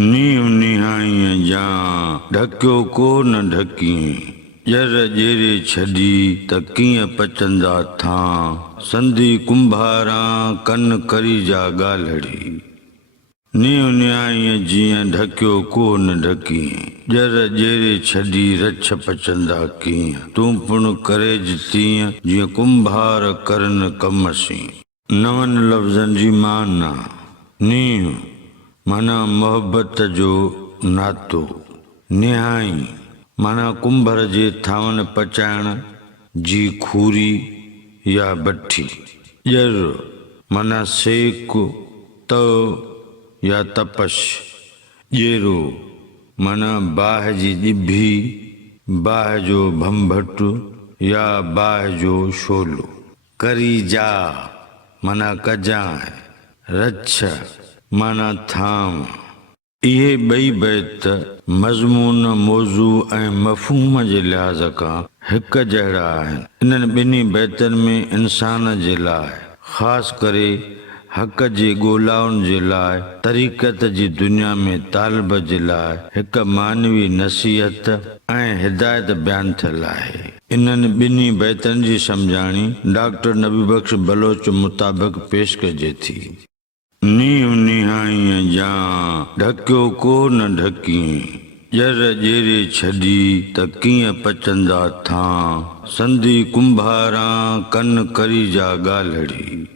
नीव निहाईअ जा ढकियो को न ढकीं, जर जेरे छॾी त कीअं पचंदा था। संधी कुंभारां कन करी जा ॻाल्हड़ी। नीव निहाईअ जीअं ढकियो को न ढकीं, जर जेरे छॾी रछ पचंदा कीअं। तूं पुण करेज तीअं जीअं कुंभार करन कमसीं। नवनि लफ़्ज़नि जी माना। नीव माना मोहब्बत जो नातो। निहाई माना कुंभर जे थावन पचाइण जी खूरी या भट्ठी। ॼर माना सेक तव या तपश। ॼेरो माना बाहि जी ॼिभी, बाहि जो भंभट या बाहि जो शोलो। करी जा माना कजांइ। रछ माना थाम। इहे ॿई बैत मज़मून मौज़ू ऐं मफ़हूम जे लिहाज़ खां हिक जहिड़ा आहिनि। इन्हनि ॿिन्ही बैतनि में इंसान जे लाइ, ख़ासि करे हक़ जे ॻोल्हाउनि जे लाइ, तरीक़त जी दुनिया में तालिब जे लाइ हिक मानवी नसीहत ऐं हिदायत बयानु थियल आहे। इन्हनि ॿिन्ही बैतनि जी सम्झाणी डॉक्टर नबी बख्श बलोच मुताबिक़ पेश कजे थी। नीव निहाईअ जा ढकियो को न ढकीं, जर जेरे छॾी त कीअं पचंदा था। संधी कुंभारां कन करी जा ॻाल्हड़ी।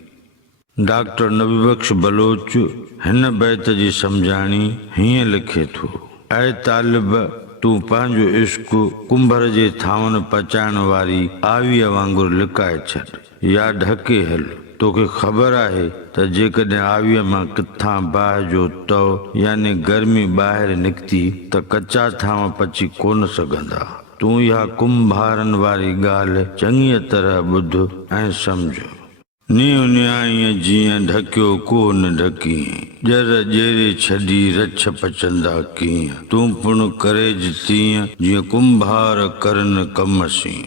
डॉक्टर नबी बख्श बलोच हिन बैत जी सम्झाणी हीअं लिखे थो। ऐं तालिब, तूं पंहिंजो इश्क कुंभर जे थावन पचाइण वारी आवीअ वांगुरु लिकाए छॾ या ढके हल। तोखे ख़बर आहे त जेकॾहिं आवीअ मां किथां बाहि जो तव यानी गर्मी ॿाहिरि निकिती त कचा थांव पची कोन सघंदा। तूं इहा कुंभारनि वारी ॻाल्हि चङीअ तरह ॿुध ऐं सम्झ। नीव निहाईअ जीअं ढकियो को न ढकीं, जर जेरे छॾी रछ पचंदा कीअं। तूं पुण करेज तीअं जीअं कुंभार करन कमसीं।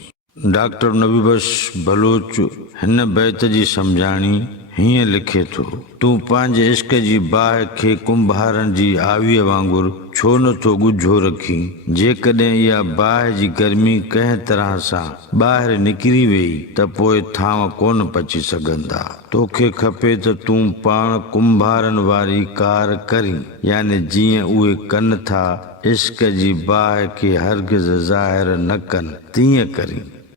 डॉक्टर नबी बख्श बलोच हिन बैत जी सम्झाणी हीअं लिखे थो। तूं पंहिंजे इश्क जी बाहि खे कुंभारनि जी आवीअ वांगुरु छो नथो ॻुझो रखीं। जेकॾहिं इहा बाहि जी गर्मी कंहिं तरह सां ॿाहिरि निकिरी वेई त पोइ थांव कोन पची सघंदा। तोखे खपे त तूं पाण कुंभारनि वारी कार करीं, यानी जीअं उहे कनि था, इश्क जी बाहि खे हरगिज़ ज़ाहिर न कनि, तीअं करीं।